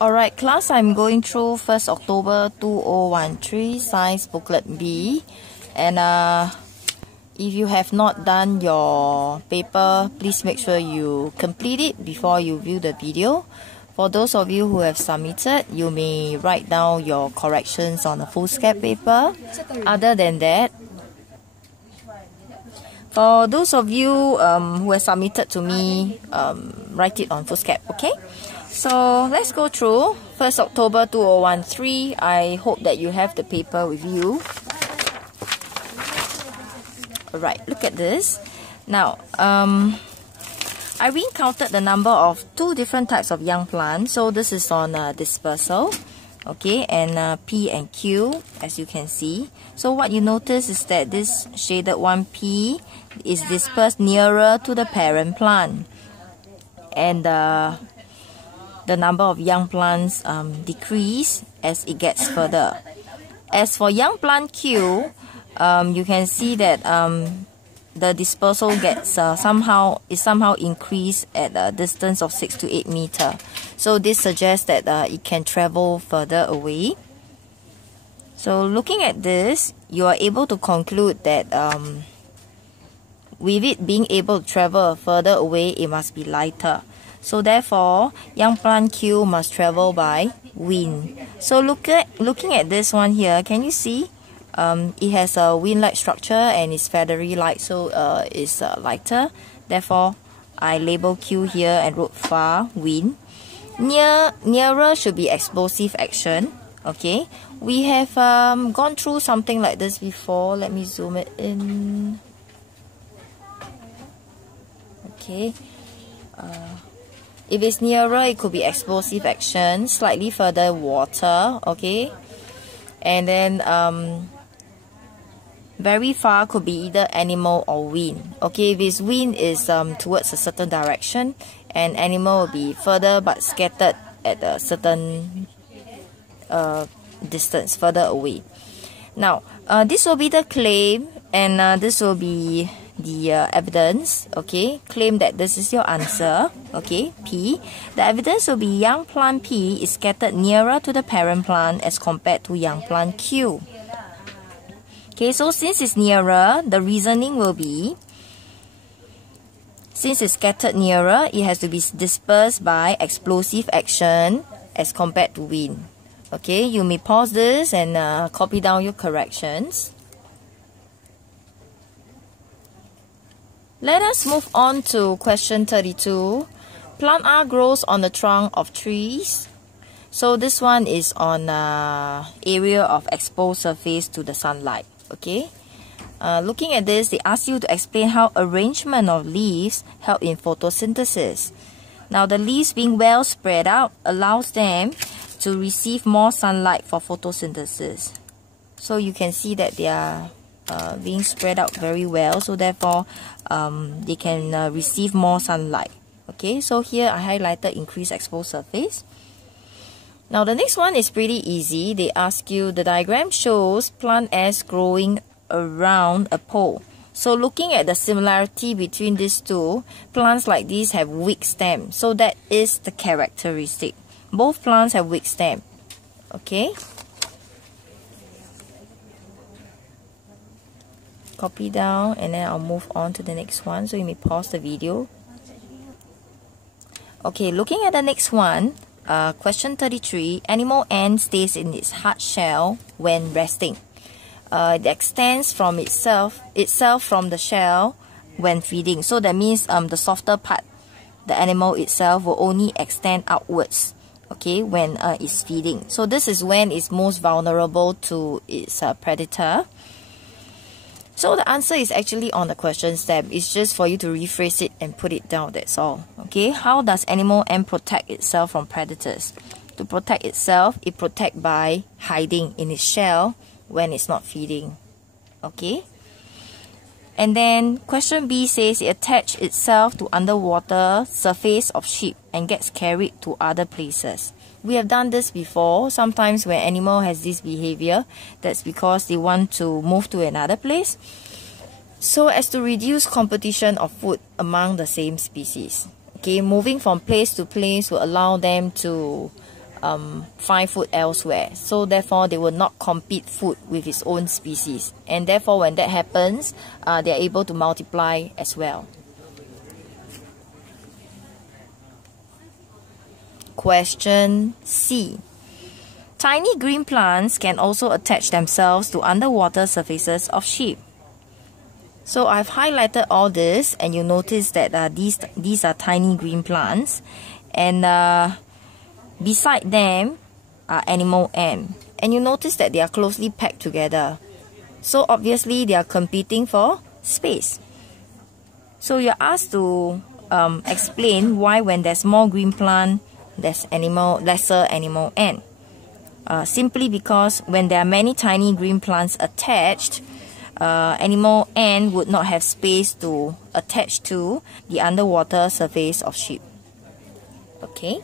Alright class, I'm going through 1st October 2013 Science Booklet B, and if you have not done your paper, please make sure you complete it before you view the video. For those of you who have submitted, you may write down your corrections on a foolscap paper. Other than that, for those of you who have submitted to me, write it on foolscap, okay? So let's go through 1st October 2013. I hope that you have the paper with you. Alright, look at this. Now, Irene counted the number of 2 different types of young plants. So this is on dispersal, okay, and P and Q, as you can see. So what you notice is that this shaded one, P, is dispersed nearer to the parent plant, and the number of young plants decrease as it gets further. As for young plant Q, you can see that the dispersal gets somehow increased at a distance of 6 to 8 meters. So this suggests that it can travel further away. So looking at this, you are able to conclude that with it being able to travel further away, it must be lighter. So therefore, young plant Q must travel by wind. So looking at this one here, can you see? It has a wind-like structure and it's feathery like, so it's lighter. Therefore, I label Q here and wrote far, wind. Nearer should be explosive action. Okay, we have gone through something like this before. Let me zoom it in. Okay. If it's nearer, it could be explosive action. Slightly further, water. Okay, and then very far could be either animal or wind. Okay, if it's wind is towards a certain direction, and animal will be further but scattered at a certain distance further away. Now, this will be the claim, and this will be the evidence. Okay, claim that this is your answer. Okay, P. The evidence will be young plant P is scattered nearer to the parent plant as compared to young plant Q. Okay, so since it's nearer, the reasoning will be, since it's scattered nearer, it has to be dispersed by explosive action as compared to wind. Okay, you may pause this and copy down your corrections. Let us move on to question 32. Plant R grows on the trunk of trees. So this one is on area of exposed surface to the sunlight. Okay. Looking at this, they ask you to explain how arrangement of leaves help in photosynthesis. Now the leaves being well spread out allows them to receive more sunlight for photosynthesis. So you can see that they are being spread out very well, so therefore they can receive more sunlight. Okay, so here I highlighted increased exposed surface. Now the next one is pretty easy. They ask you, the diagram shows plant S growing around a pole. So looking at the similarity between these two, plants like these have weak stem. So that is the characteristic. Both plants have weak stem. Okay. Copy down, and then I'll move on to the next one, so you may pause the video. Okay, looking at the next one, question 33, animal N stays in its hard shell when resting. It extends from itself from the shell when feeding. So that means the softer part, the animal itself, will only extend outwards, okay, when it's feeding. So this is when it's most vulnerable to its predator. So the answer is actually on the question step. It's just for you to rephrase it and put it down, that's all. Okay, how does animal N protect itself from predators? To protect itself, it protects by hiding in its shell when it's not feeding. Okay? And then question B says it attaches itself to underwater surface of ship and gets carried to other places. We have done this before. Sometimes when animal has this behavior, that's because they want to move to another place, so as to reduce competition of food among the same species. Okay, moving from place to place will allow them to find food elsewhere. So therefore, they will not compete food with its own species. And therefore, when that happens, they are able to multiply as well. Question C. Tiny green plants can also attach themselves to underwater surfaces of ship. So I've highlighted all this, and you notice that these are tiny green plants, and beside them are animal ant, and you notice that they are closely packed together. So obviously they are competing for space. So you're asked to explain why when there's more green plant, there's lesser animal ant. Simply because when there are many tiny green plants attached, animal ant would not have space to attach to the underwater surface of ship. Okay.